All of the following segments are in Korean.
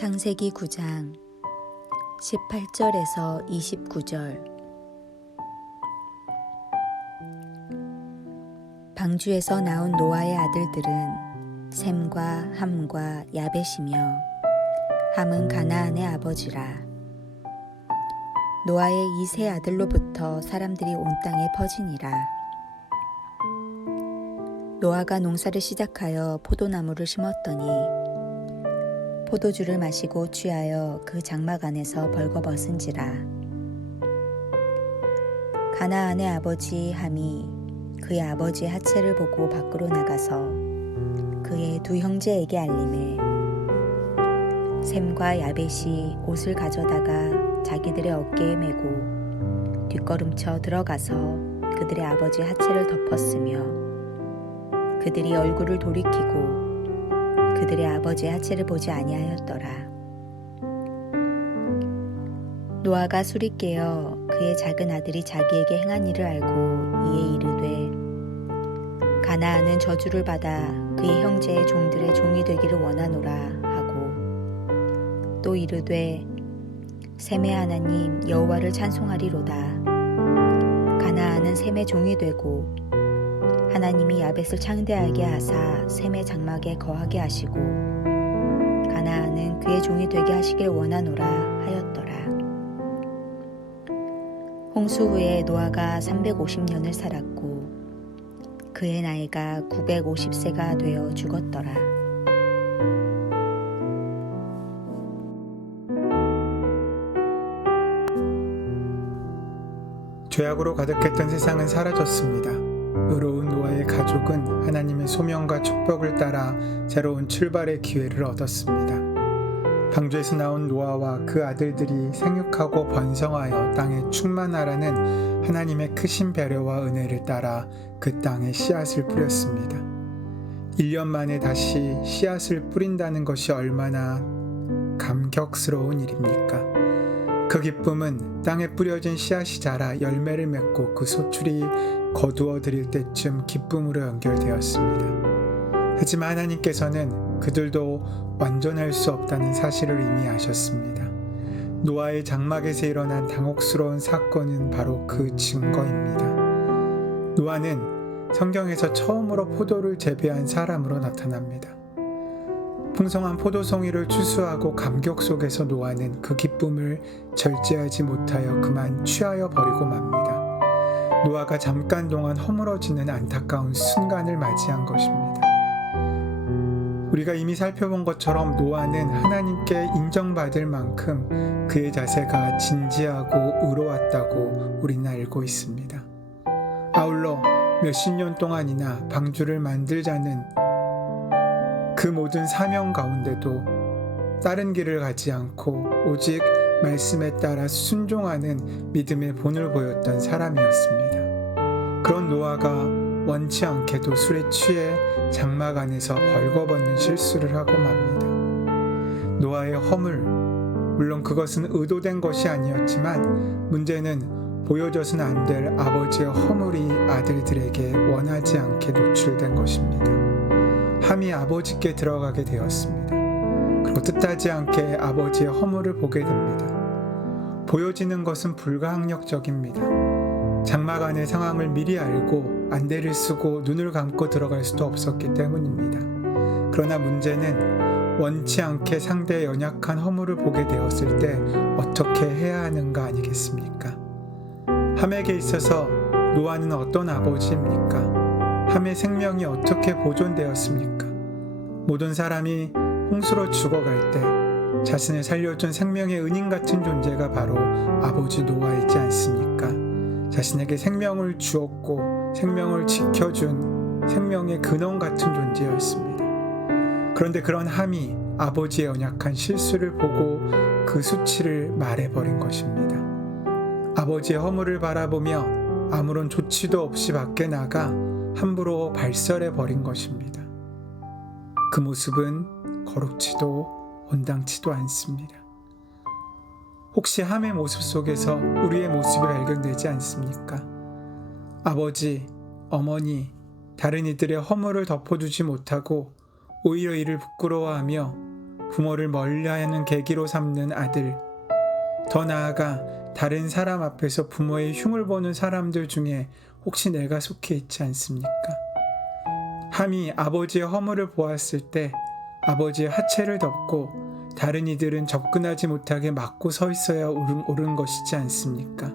창세기 9장 18절에서 29절. 방주에서 나온 노아의 아들들은 셈과 함과 야벳이며 함은 가나안의 아버지라. 노아의 이 세 아들로부터 사람들이 온 땅에 퍼지니라. 노아가 농사를 시작하여 포도나무를 심었더니 포도주를 마시고 취하여 그 장막 안에서 벌거벗은지라. 가나안의 아버지 함이 그의 아버지의 하체를 보고 밖으로 나가서 그의 두 형제에게 알림해 셈과 야벳이 옷을 가져다가 자기들의 어깨에 메고 뒷걸음쳐 들어가서 그들의 아버지의 하체를 덮었으며 그들이 얼굴을 돌이키고 그들의 아버지의 하체를 보지 아니하였더라. 노아가 술이 깨어 그의 작은 아들이 자기에게 행한 일을 알고 이에 이르되 가나안은 저주를 받아 그의 형제의 종들의 종이 되기를 원하노라 하고 또 이르되 셈의 하나님 여호와를 찬송하리로다. 가나안은 셈의 종이 되고 하나님이 야벳을 창대하게 하사 셈의 장막에 거하게 하시고 가나안은 그의 종이 되게 하시길 원하노라 하였더라. 홍수 후에 노아가 350년을 살았고 그의 나이가 950세가 되어 죽었더라. 죄악으로 가득했던 세상은 사라졌습니다. 의로운 노아의 가족은 하나님의 소명과 축복을 따라 새로운 출발의 기회를 얻었습니다. 방주에서 나온 노아와 그 아들들이 생육하고 번성하여 땅에 충만하라는 하나님의 크신 배려와 은혜를 따라 그 땅에 씨앗을 뿌렸습니다. 1년 만에 다시 씨앗을 뿌린다는 것이 얼마나 감격스러운 일입니까? 그 기쁨은 땅에 뿌려진 씨앗이 자라 열매를 맺고 그 소출이 거두어 드릴 때쯤 기쁨으로 연결되었습니다. 하지만 하나님께서는 그들도 완전할 수 없다는 사실을 이미 아셨습니다. 노아의 장막에서 일어난 당혹스러운 사건은 바로 그 증거입니다. 노아는 성경에서 처음으로 포도를 재배한 사람으로 나타납니다. 풍성한 포도송이를 추수하고 감격 속에서 노아는 그 기쁨을 절제하지 못하여 그만 취하여 버리고 맙니다. 노아가 잠깐 동안 허물어지는 안타까운 순간을 맞이한 것입니다. 우리가 이미 살펴본 것처럼 노아는 하나님께 인정받을 만큼 그의 자세가 진지하고 의로웠다고 우리는 알고 있습니다. 아울러 몇십 년 동안이나 방주를 만들자는 그 모든 사명 가운데도 다른 길을 가지 않고 오직 말씀에 따라 순종하는 믿음의 본을 보였던 사람이었습니다. 그런 노아가 원치 않게도 술에 취해 장막 안에서 벌거벗는 실수를 하고 맙니다. 노아의 허물, 물론 그것은 의도된 것이 아니었지만 문제는 보여져서는 안 될 아버지의 허물이 아들들에게 원하지 않게 노출된 것입니다. 함이 아버지께 들어가게 되었습니다. 그리고 뜻하지 않게 아버지의 허물을 보게 됩니다. 보여지는 것은 불가항력적입니다. 장막 안의 상황을 미리 알고 안대를 쓰고 눈을 감고 들어갈 수도 없었기 때문입니다. 그러나 문제는 원치 않게 상대의 연약한 허물을 보게 되었을 때 어떻게 해야 하는가 아니겠습니까? 함에게 있어서 노아는 어떤 아버지입니까? 함의 생명이 어떻게 보존되었습니까? 모든 사람이 홍수로 죽어갈 때 자신을 살려준 생명의 은인 같은 존재가 바로 아버지 노아이지 않습니까? 자신에게 생명을 주었고 생명을 지켜준 생명의 근원 같은 존재였습니다. 그런데 그런 함이 아버지의 연약한 실수를 보고 그 수치를 말해버린 것입니다. 아버지의 허물을 바라보며 아무런 조치도 없이 밖에 나가 함부로 발설해버린 것입니다. 그 모습은 거룩지도 온당치도 않습니다. 혹시 함의 모습 속에서 우리의 모습이 발견되지 않습니까? 아버지, 어머니, 다른 이들의 허물을 덮어주지 못하고 오히려 이를 부끄러워하며 부모를 멀리하는 계기로 삼는 아들, 더 나아가 다른 사람 앞에서 부모의 흉을 보는 사람들 중에 혹시 내가 속해 있지 않습니까? 함이 아버지의 허물을 보았을 때 아버지의 하체를 덮고 다른 이들은 접근하지 못하게 막고 서 있어야 옳은 것이지 않습니까?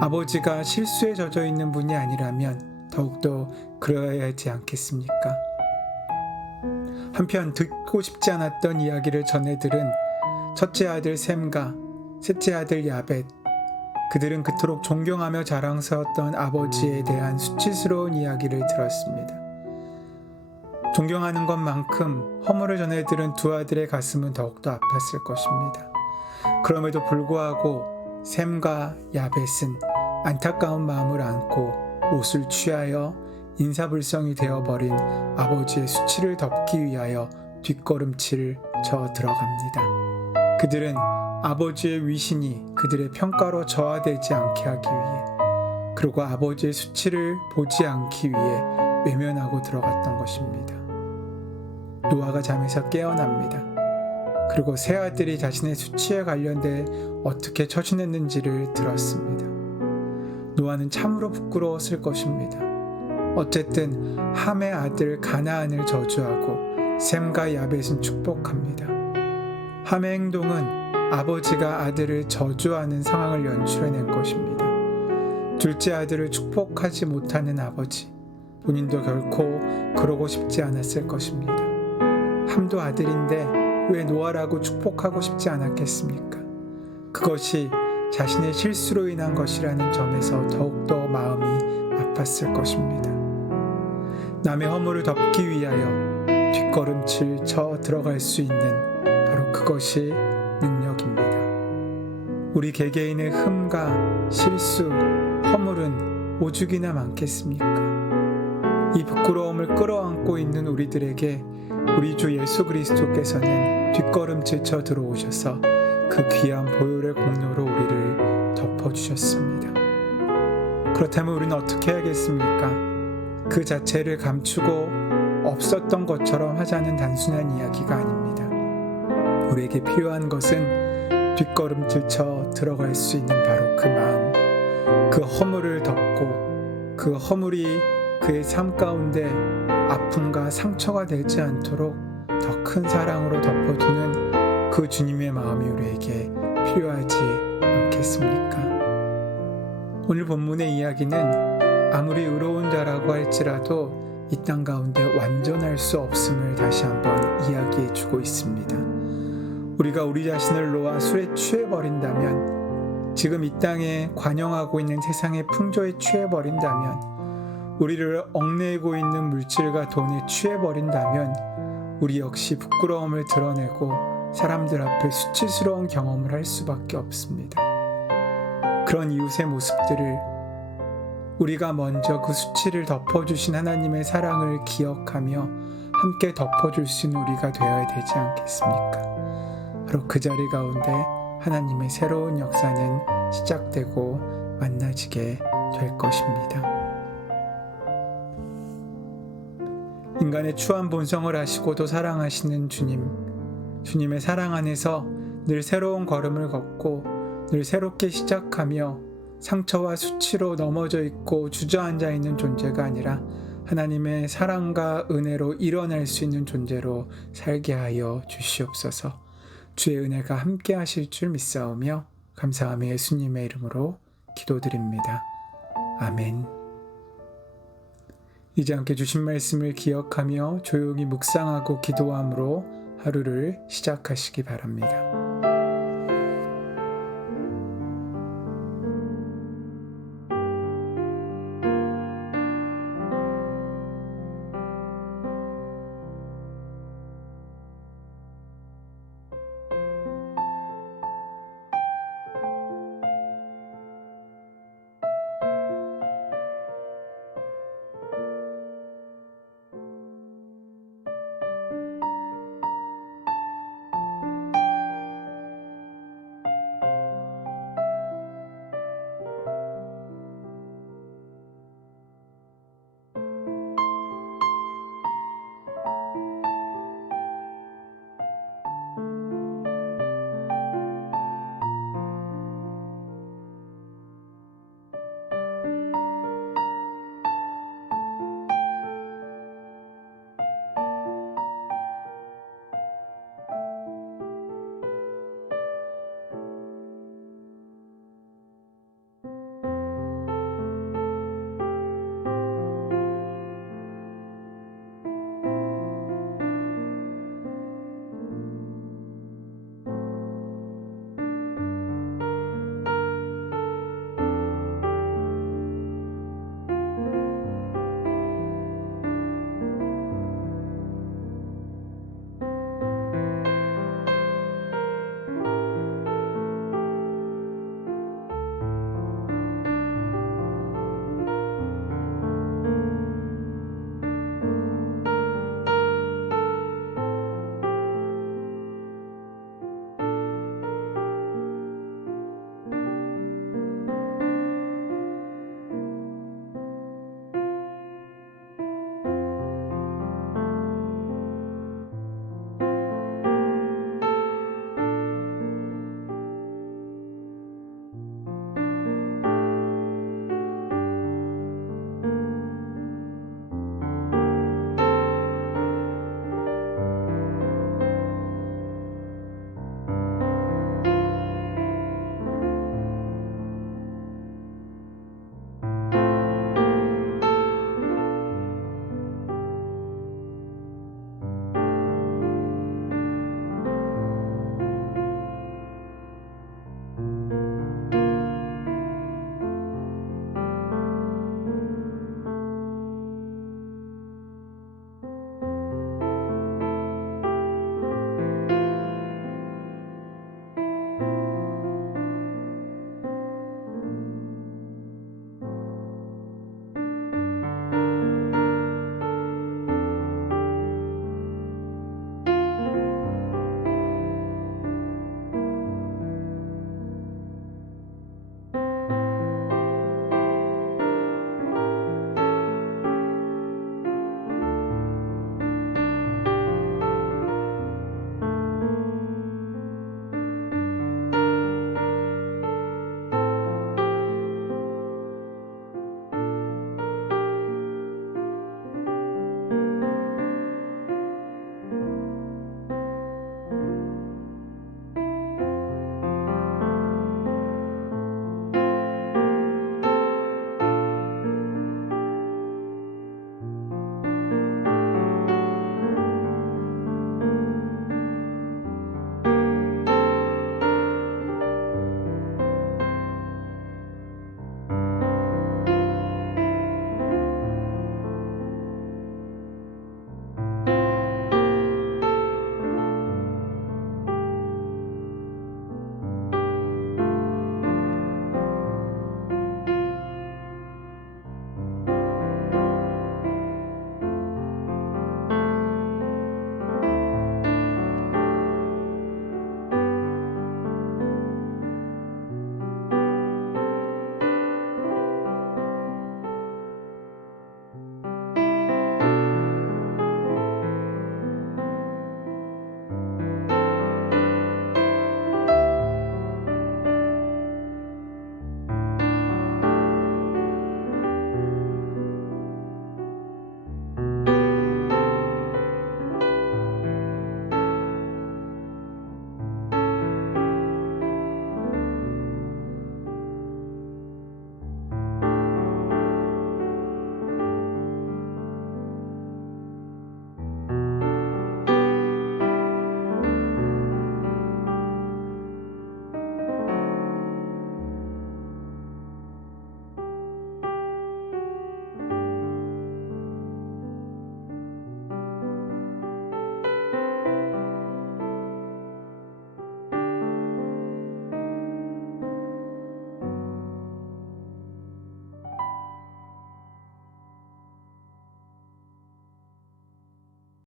아버지가 실수에 젖어 있는 분이 아니라면 더욱더 그러해야 하지 않겠습니까? 한편 듣고 싶지 않았던 이야기를 전해들은 첫째 아들 셈과 셋째 아들 야벳, 그들은 그토록 존경하며 자랑스러웠던 아버지에 대한 수치스러운 이야기를 들었습니다. 존경하는 것만큼 허물을 전해들은 두 아들의 가슴은 더욱더 아팠을 것입니다. 그럼에도 불구하고 셈과 야벳은 안타까운 마음을 안고 옷을 취하여 인사불성이 되어버린 아버지의 수치를 덮기 위하여 뒷걸음질을 쳐 들어갑니다. 그들은 아버지의 위신이 그들의 평가로 저하되지 않게 하기 위해, 그리고 아버지의 수치를 보지 않기 위해 외면하고 들어갔던 것입니다. 노아가 잠에서 깨어납니다. 그리고 세 아들이 자신의 수치에 관련돼 어떻게 처신했는지를 들었습니다. 노아는 참으로 부끄러웠을 것입니다. 어쨌든 함의 아들 가나안을 저주하고 셈과 야벳은 축복합니다. 함의 행동은 아버지가 아들을 저주하는 상황을 연출해낸 것입니다. 둘째 아들을 축복하지 못하는 아버지, 본인도 결코 그러고 싶지 않았을 것입니다. 함도 아들인데 왜 노아라고 축복하고 싶지 않았겠습니까? 그것이 자신의 실수로 인한 것이라는 점에서 더욱더 마음이 아팠을 것입니다. 남의 허물을 덮기 위하여 뒷걸음질 쳐 들어갈 수 있는 바로 그것이 능력입니다. 우리 개개인의 흠과 실수, 허물은 오죽이나 많겠습니까? 이 부끄러움을 끌어안고 있는 우리들에게 우리 주 예수 그리스도께서는 뒷걸음질 쳐 들어오셔서 그 귀한 보혈의 공로로 우리를 덮어주셨습니다. 그렇다면 우리는 어떻게 해야겠습니까? 그 자체를 감추고 없었던 것처럼 하자는 단순한 이야기가 아닙니다. 우리에게 필요한 것은 뒷걸음질 쳐 들어갈 수 있는 바로 그 마음, 그 허물을 덮고 그 허물이 그의 삶 가운데 아픔과 상처가 되지 않도록 더 큰 사랑으로 덮어주는 그 주님의 마음이 우리에게 필요하지 않겠습니까? 오늘 본문의 이야기는 아무리 의로운 자라고 할지라도 이 땅 가운데 완전할 수 없음을 다시 한번 이야기해 주고 있습니다. 우리가 우리 자신을 놓아 술에 취해버린다면, 지금 이 땅에 관영하고 있는 세상의 풍조에 취해버린다면, 우리를 얽매이고 있는 물질과 돈에 취해버린다면 우리 역시 부끄러움을 드러내고 사람들 앞에 수치스러운 경험을 할 수밖에 없습니다. 그런 이웃의 모습들을 우리가 먼저 그 수치를 덮어주신 하나님의 사랑을 기억하며 함께 덮어줄 수 있는 우리가 되어야 되지 않겠습니까? 바로 그 자리 가운데 하나님의 새로운 역사는 시작되고 만나지게 될 것입니다. 인간의 추한 본성을 아시고도 사랑하시는 주님의 사랑 안에서 늘 새로운 걸음을 걷고 늘 새롭게 시작하며 상처와 수치로 넘어져 있고 주저앉아 있는 존재가 아니라 하나님의 사랑과 은혜로 일어날 수 있는 존재로 살게 하여 주시옵소서. 주의 은혜가 함께 하실 줄 믿사오며 감사하며 예수님의 이름으로 기도드립니다. 아멘. 이제 함께 주신 말씀을 기억하며 조용히 묵상하고 기도함으로 하루를 시작하시기 바랍니다.